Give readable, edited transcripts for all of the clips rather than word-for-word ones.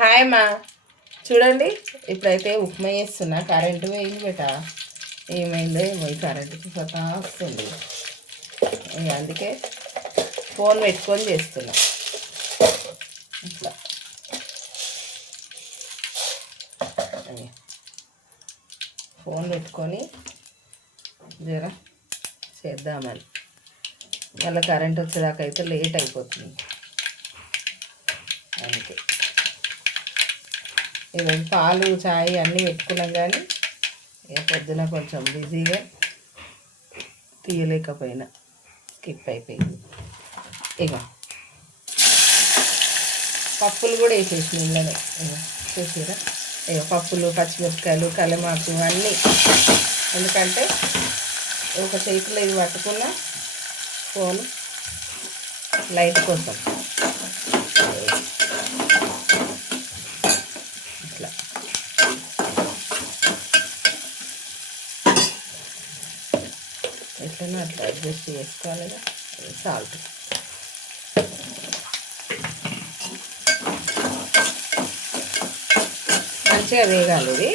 Hi మా చూడండి ఇప్పుడైతే ఉప్మా చేస్తున్నా. కరెంటు పోయింది బేట. ఏమైందో ఏమో కరెంటుకి సతా వస్తుంది. అందుకే ఫోన్ పెట్టుకొని చేస్తున్నా. ఇట్లా ఫోన్ పెట్టుకొని జర చేద్దామని. మళ్ళీ కరెంట్ వచ్చేదాకా అయితే లేట్ అయిపోతుంది. అందుకే ఈరోజు పాలు చాయ్ అన్నీ పెట్టుకున్నాం, కానీ పొద్దున కొంచెం బిజీగా తీయలేకపోయినా, స్కిప్ అయిపోయింది. ఇక పప్పులు కూడా వేసేసి ఇంట్లోనే చూసిరా. ఇక పప్పులు, పచ్చిమిరపకాయలు, కలమాకు అన్నీ. ఎందుకంటే ఒక చేతిలో ఇది పట్టుకున్న ఫోన్ లైట్ కోసం ఇట్లా ఎట్లనో అట్లా అడ్జస్ట్ చేసుకోవాలి. సాల్ట్ మంచిగా వేగాలి. ఇది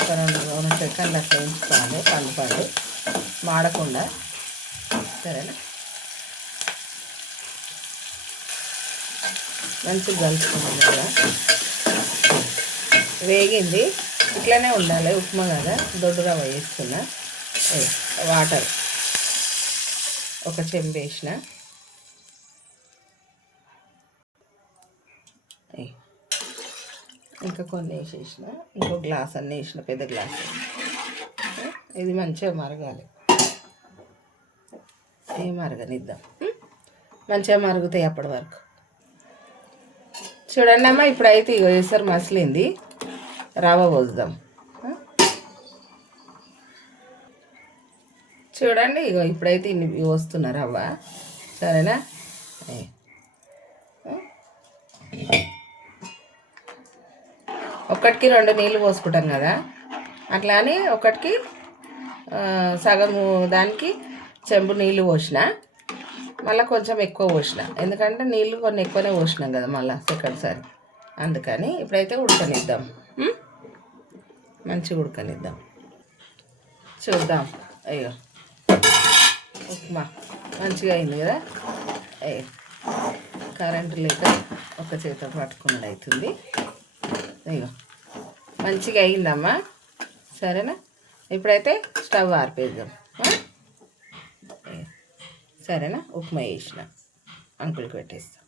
ఒక రెండు సెకండ్లు అట్లా ఉంచుకోవాలి. పండు మాడకుండా. సరేనా? మంచిగా కలుపుకున్నాం కదా. వేగింది. ఇట్లనే ఉండాలి. ఉప్మా కదా, దొడ్డు రవ్వ వేసుకున్నా. వాటర్ ఒక చెంబు వేసిన. ఇంకా కొన్ని వేసేసిన. ఇంకో గ్లాస్ అన్నీ వేసిన, పెద్ద గ్లాస్. ఇది మంచిగా మరగాలి. మరగనిద్దాం. మంచిగా మరుగుతాయి అప్పటి వరకు. చూడండి అమ్మ, ఇప్పుడైతే ఇగో వేసారు మసిలింది. రవ్వ పోద్దాం. చూడండి ఇగో ఇప్పుడైతే ఇన్ని పోస్తున్నా రవ్వ. సరేనా? ఒక్కటికి 2 నీళ్ళు పోసుకుంటాం కదా, అట్లా అని ఒకటికి సగము దానికి చెంబు నీళ్ళు పోసిన. మళ్ళీ కొంచెం ఎక్కువ పోసిన, ఎందుకంటే నీళ్ళు కొన్ని ఎక్కువనే పోసినాం కదా మళ్ళీ సెకండ్ సారి. అందుకని ఇప్పుడైతే ఉడకనిద్దాం. మంచిగా ఉడకనిద్దాం. చూద్దాం. అయ్యో ఉప్మా మంచిగా అయింది కదా. అయ్యో కరెంటు లేక ఒక చేత పట్టుకున్నది అవుతుంది. అయ్యో మంచిగా అయిందమ్మా. సరేనా? ఇప్పుడైతే స్టవ్ ఆర్పేద్దాం. సరేనా? ఉప్మా వేసిన అంకుల్కి పెట్టేస్తాం.